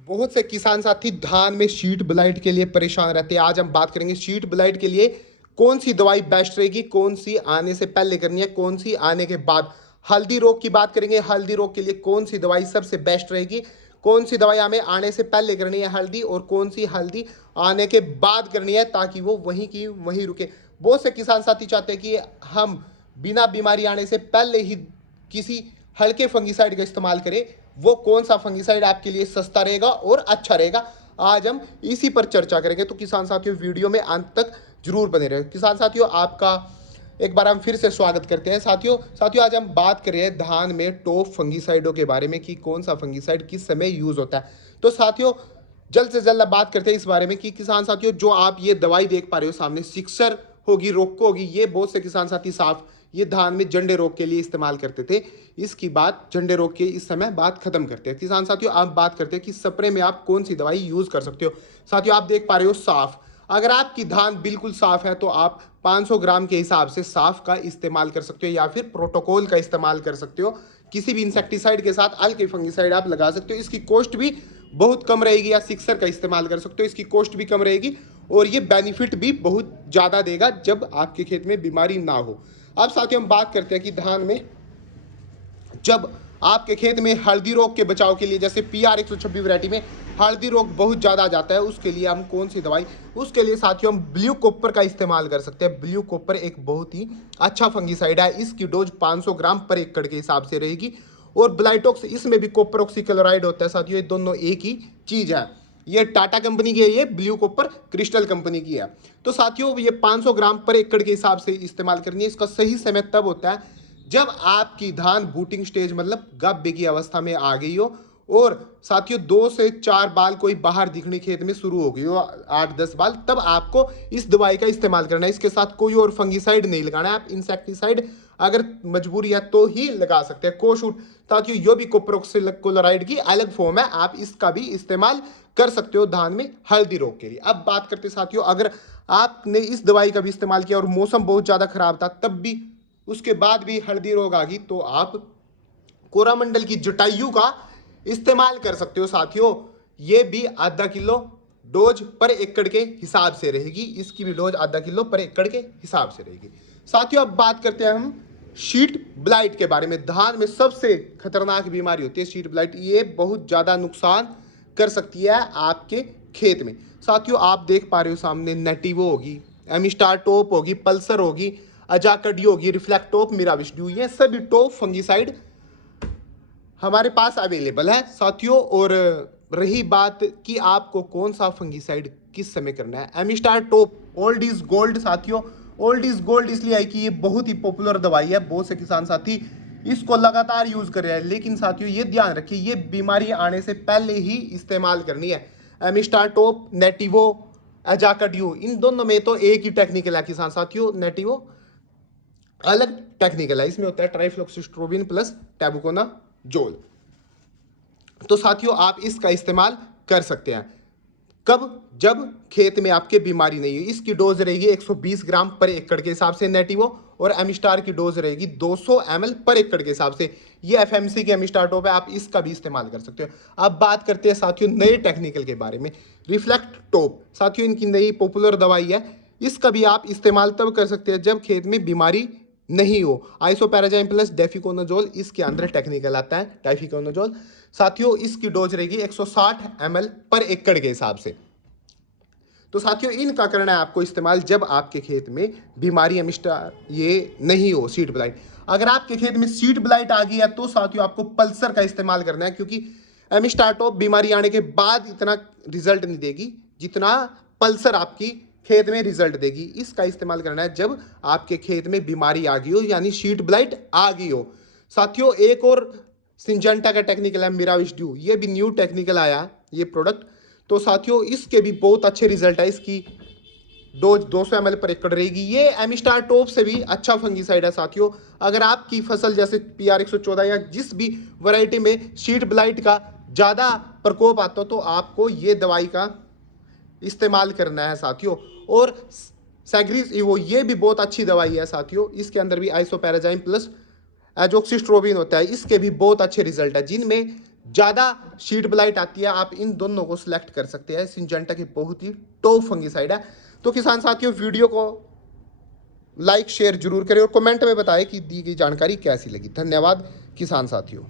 बहुत से किसान साथी धान में शीट ब्लाइट के लिए परेशान रहते हैं। आज हम बात करेंगे शीट ब्लाइट के लिए कौन सी दवाई बेस्ट रहेगी, कौन सी आने से पहले करनी है, कौन सी आने के बाद। हल्दी रोग की बात करेंगे, हल्दी रोग के लिए कौन सी दवाई सबसे बेस्ट रहेगी, कौन सी दवाई हमें आने से पहले करनी है हल्दी, और कौन सी हल्दी आने के बाद करनी है ताकि वो वहीं की वहीं रुके। बहुत से किसान साथी चाहते हैं कि हम बिना बीमारी आने से पहले ही किसी हल्के फंगिसाइड का इस्तेमाल करें। वो कौन सा फंगिसाइड आपके लिए सस्ता रहेगा और अच्छा रहेगा, आज हम इसी पर चर्चा करेंगे। तो किसान साथियों, वीडियो में अंत तक जरूर बने रहे। किसान साथियों, आपका एक बार हम फिर से स्वागत करते हैं। साथियों आज हम बात कर रहे हैं धान में टॉप फंगिसाइडों के बारे में कि कौन सा फंगिसाइड किस समय यूज होता है। तो साथियों, जल्द से जल्द बात करते हैं इस बारे में कि किसान साथियों, जो आप ये दवाई देख पा रहे हो सामने, सिक्सर होगी, रोको होगी, ये बहुत से किसान साथी साफ ये धान में झंडे रोग के लिए इस्तेमाल करते थे। इसकी बात झंडे रोग के इस समय बात खत्म करते हैं। किसान साथियों, आप बात करते हैं कि स्प्रे में आप कौन सी दवाई यूज कर सकते हो। साथियों आप देख पा रहे हो साफ, अगर आपकी धान बिल्कुल साफ है तो आप 500 ग्राम के हिसाब से साफ का इस्तेमाल कर सकते हो या फिर प्रोटोकॉल का इस्तेमाल कर सकते हो। किसी भी इंसेक्टिसाइड के साथ हल्के फंगिसाइड आप लगा सकते हो। इसकी कॉस्ट भी बहुत कम रहेगी, या सिक्सर का इस्तेमाल कर सकते हो, इसकी कॉस्ट भी कम रहेगी और ये बेनिफिट भी बहुत ज़्यादा देगा जब आपके खेत में बीमारी ना हो। अब साथियों हम बात करते हैं कि धान में जब आपके खेत में हल्दी रोग के बचाव के लिए, जैसे PR 126 वैरायटी में हल्दी रोग बहुत ज़्यादा आ जाता है, उसके लिए हम कौन सी दवाई, उसके लिए साथियों हम ब्लू कॉपर का इस्तेमाल कर सकते हैं। ब्लू कॉपर एक बहुत ही अच्छा फंगिसाइड है। इसकी डोज 500 ग्राम पर एकड़ के हिसाब से रहेगी। और ब्लाइटॉक्स, इसमें भी कॉपर ऑक्सीक्लोराइड होता है। साथियों ये दोनों एक ही चीज़ है। ये टाटा कंपनी की है, ये ब्लू कॉपर क्रिस्टल कंपनी की है। तो साथियों ये 500 ग्राम पर एकड़ के हिसाब से इस्तेमाल करनी है। इसका सही समय तब होता है जब आपकी धान बूटिंग स्टेज मतलब गब्बे की अवस्था में आ गई हो, और साथियों 2 से 4 बाल कोई बाहर दिखने खेत में शुरू हो गई हो, 8-10 बाल, तब आपको इस दवाई का इस्तेमाल करना है। इसके साथ कोई और फंगिसाइड नहीं लगाना है। आप इंसेक्टिसाइड अगर मजबूरी है तो ही लगा सकते हैं। कोशूट साथियों यो भी कोपरोक्लोराइड की अलग फॉर्म है, आप इसका भी इस्तेमाल कर सकते हो धान में हल्दी रोग के लिए। अब बात करते साथियों, अगर आपने इस दवाई का भी इस्तेमाल किया और मौसम बहुत ज़्यादा खराब था, तब भी उसके बाद भी हल्दी रोग आ गई, तो आप कोरामंडल की जटायु का इस्तेमाल कर सकते हो। साथियों ये भी आधा किलो डोज पर एकड़ के हिसाब से रहेगी, इसकी भी डोज आधा किलो पर एकड़ के हिसाब से रहेगी। साथियों अब बात करते हैं हम शीट ब्लाइट के बारे में। धान में सबसे खतरनाक बीमारी होती है शीट ब्लाइट। ये बहुत ज़्यादा नुकसान कर सकती है आपके खेत में। साथियों आप देख पा रहे हो सामने, नेटिवो होगी, एमिस्टार टॉप होगी, पल्सर होगी, अजाकडियो होगी, रिफ्लेक्टॉप, मिराविस्ड्यू, ये सभी टॉप फंगिसाइड हमारे पास अवेलेबल है साथियों। और रही बात कि आपको कौन सा फंगिसाइड किस समय करना है, Amistar top old is gold. साथियों ओल्ड इज गोल्ड इसलिए है कि ये बहुत ही पॉपुलर दवाई है, बहुत से किसान साथी इसको लगातार यूज कर रहे हैं। लेकिन साथियों ये ध्यान रखिए, ये बीमारी आने से पहले ही इस्तेमाल करनी है। एमिस्टार टॉप, नेटिवो, एजाकडियो, इन दोनों में तो एक ही टेक्निकल है किसान साथियों। नेटिवो अलग टेक्निकल है, इसमें होता है ट्राइफ्लोक्सिस्ट्रोबिन प्लस टैबुकोनाजोल। तो साथियों आप इसका इस्तेमाल कर सकते हैं कब, जब खेत में आपके बीमारी नहीं है। इसकी डोज रहेगी 120 ग्राम पर एकड़ के हिसाब से नेटिवो, और एमिस्टार की डोज रहेगी 200 ml पर एकड़ के हिसाब से। ये FMC की एमिस्टार टॉप है, आप इसका भी इस्तेमाल कर सकते हो। अब बात करते हैं साथियों नए टेक्निकल के बारे में। रिफ्लेक्ट टॉप साथियों इनकी नई पॉपुलर दवाई है, इसका भी आप इस्तेमाल तब कर सकते हैं जब खेत में बीमारी नहीं हो। आइसोपैराजाइम प्लस डेफिकोनाजोल इसके अंदर टेक्निकल आता है, डाइफिकोनाजोल। साथियों इसकी डोज रहेगी 160 ml पर एकड़ के हिसाब से। तो साथियों इनका करना है आपको इस्तेमाल जब आपके खेत में बीमारी एमिस्टार ये नहीं हो, सीड ब्लाइट। अगर आपके खेत में सीड ब्लाइट आ गई है तो साथियों आपको पल्सर का इस्तेमाल करना है, क्योंकि एमिस्टार टॉप बीमारी आने के बाद इतना रिजल्ट नहीं देगी जितना पल्सर आपकी खेत में रिजल्ट देगी। इसका इस्तेमाल करना है जब आपके खेत में बीमारी आ गई हो, यानी शीट ब्लाइट आ गई हो। साथियों एक और सिंजेंटा का टेक्निकल है मिराविस्ड्यू, ये भी न्यू टेक्निकल आया ये प्रोडक्ट। तो साथियों इसके भी बहुत अच्छे रिजल्ट है, इसकी डोज 200 ml पर एकड़ रहेगी। ये एमिस्टार टॉप से भी अच्छा फंगिसाइड है साथियों। अगर आपकी फसल जैसे PR 114 या जिस भी वैरायटी में शीट ब्लाइट का ज़्यादा प्रकोप आता हो, तो आपको ये दवाई का इस्तेमाल करना है साथियों। और सैग्रीस इवो ये भी बहुत अच्छी दवाई है साथियों, इसके अंदर भी आइसोपैराजाइम प्लस एजोक्सिस्ट्रोबिन होता है, इसके भी बहुत अच्छे रिजल्ट है। जिनमें ज़्यादा शीट ब्लाइट आती है, आप इन दोनों को सिलेक्ट कर सकते हैं। सिंजेंटा की बहुत ही टॉप फंगिसाइड है। तो किसान साथियों, वीडियो को लाइक शेयर जरूर करें और कमेंट में बताएं कि दी गई जानकारी कैसी लगी। धन्यवाद किसान साथियों।